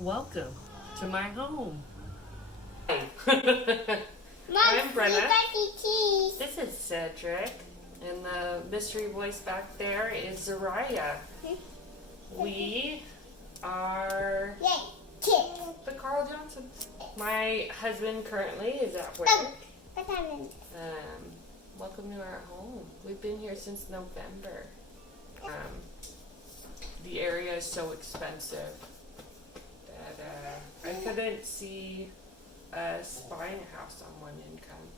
Welcome to my home. I'm Brennagh. This is Cedric, and the mystery voice back there is Zariah. We are the Carle-Johnsons. My husband currently is at work. Welcome to our home. We've been here since November. The area is so expensive that I couldn't see us buying a house on one income.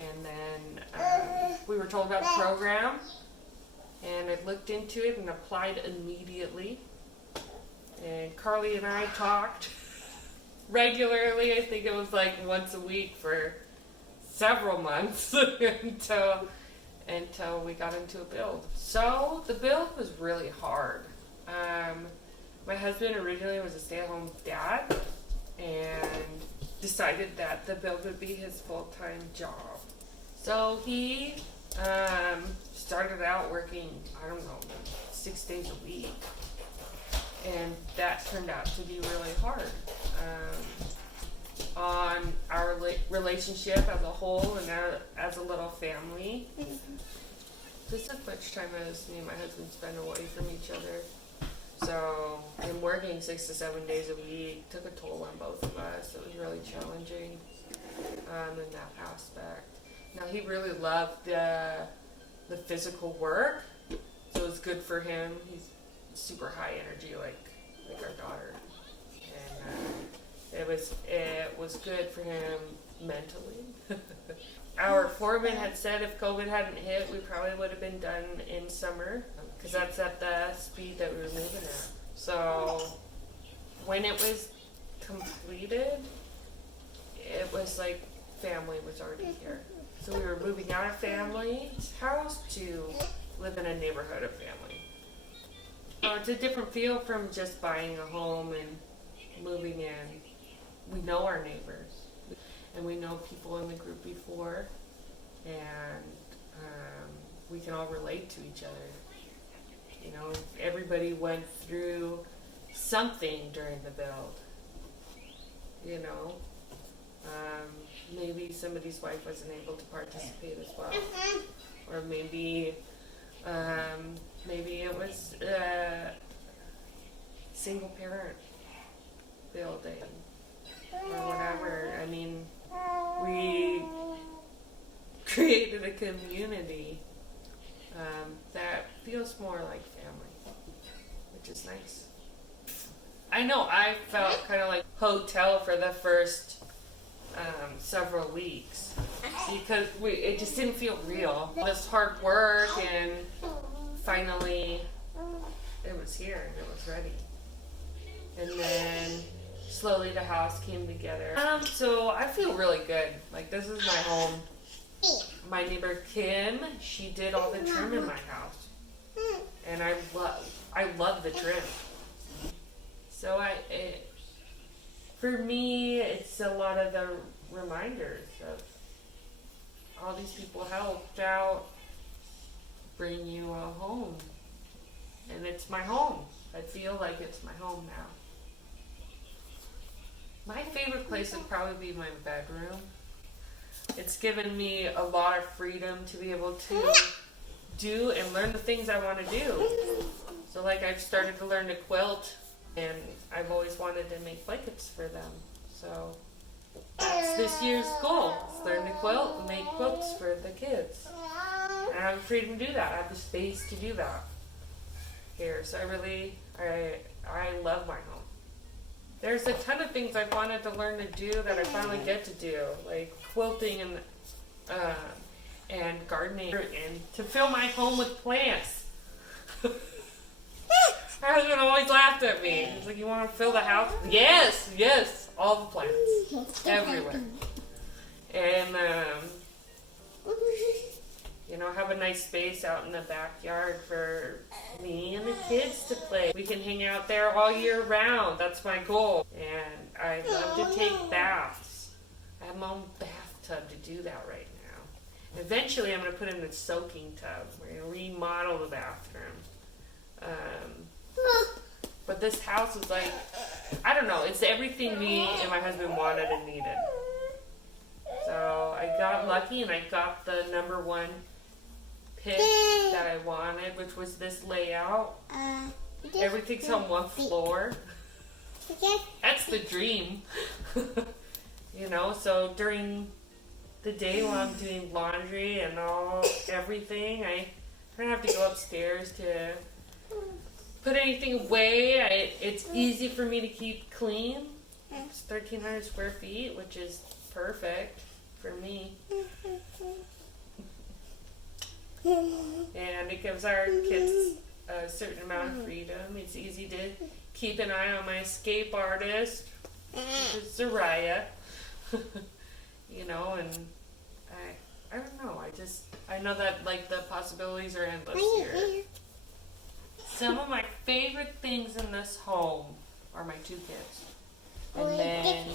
And then we were told about the program, and I looked into it and applied immediately. And Carly and I talked regularly. I think it was like once a week for several months until we got into a build. So the build was really hard. My husband originally was a stay-at-home dad and decided that the build would be his full-time job. So he started out working, 6 days a week. And that turned out to be really hard on our relationship as a whole and as a little family. Just as much time as me and my husband spend away from each other. So, and working 6 to 7 days a week took a toll on both of us. It was really challenging in that aspect. Now, he really loved the physical work, so it was good for him. He's super high energy, like our daughter, and it was good for him mentally. Our foreman had said if COVID hadn't hit, we probably would have been done in summer, because that's at the speed that we were moving at. So when it was completed, it was like family was already here. So we were moving out of family's house to live in a neighborhood of family. So it's a different feel from just buying a home and moving in. We know our neighbors, and we know people in the group before, and we can all relate to each other. You know, everybody went through something during the build. You know, maybe somebody's wife wasn't able to participate as well, or maybe it was a single parent building or whatever. I mean, we created a community that feels more like family, which is nice. I know I felt kind of like hotel for the first several weeks because it just didn't feel real. All this hard work, and finally it was here and it was ready. And then slowly the house came together. So I feel really good. Like, this is my home. My neighbor Kim, she did all the trim in my house, and I love the trim. So for me, it's a lot of the reminders of all these people helped out bring you a home, and it's my home. I feel like it's my home now. My favorite place would probably be my bedroom. It's given me a lot of freedom to be able to do and learn the things I want to do. So like, I've started to learn to quilt, and I've always wanted to make blankets for them. So that's this year's goal, is learn to quilt and make quilts for the kids. And I have the freedom to do that. I have the space to do that here. So I love my home. There's a ton of things I wanted to learn to do that I finally get to do, like quilting and gardening, and to fill my home with plants. My husband always laughed at me. He's like, "You want to fill the house?" Yes, all the plants, everywhere. And have a nice space out in the backyard for me and the kids to play. We can hang out there all year round. That's my goal. And I love to take baths. I have my own bathtub to do that right now. Eventually, I'm going to put in a soaking tub. We're going to remodel the bathroom. But this house is like I don't know. It's everything me and my husband wanted and needed. So I got lucky and I got the number one pick that I wanted, which was this layout. Everything's on one floor. That's the dream. You know, so during the day while I'm doing laundry and everything, I don't have to go upstairs to put anything away. It's easy for me to keep clean. It's 1,300 square feet, which is perfect for me. And it gives our kids a certain amount of freedom. It's easy to keep an eye on my escape artist, which is Zariah. You know, and I don't know. I know that like the possibilities are endless here. Some of my favorite things in this home are my two kids, and then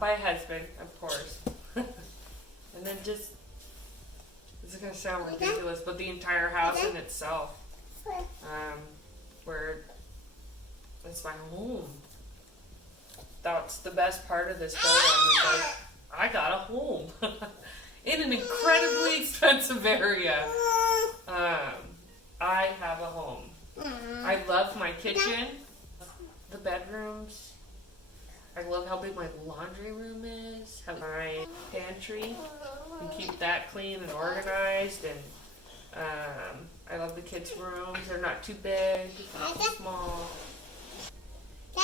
my husband, of course, and then just, this is gonna sound ridiculous, but the entire house in itself, where it's my home. That's the best part of this program. Is like, I got a home in an incredibly expensive area. I have a home. I love my kitchen, the bedrooms. I love how big my laundry room is. Have my pantry and keep that clean and organized. And I love the kids' rooms. They're not too big, not too small.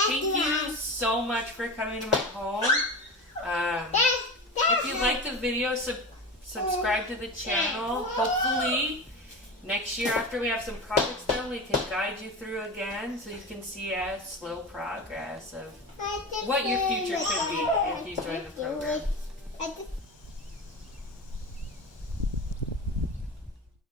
Thank you so much for coming to my home. If you like the video, subscribe to the channel. Hopefully, next year after we have some projects done, we can guide you through again so you can see a slow progress of what your future could be if you join the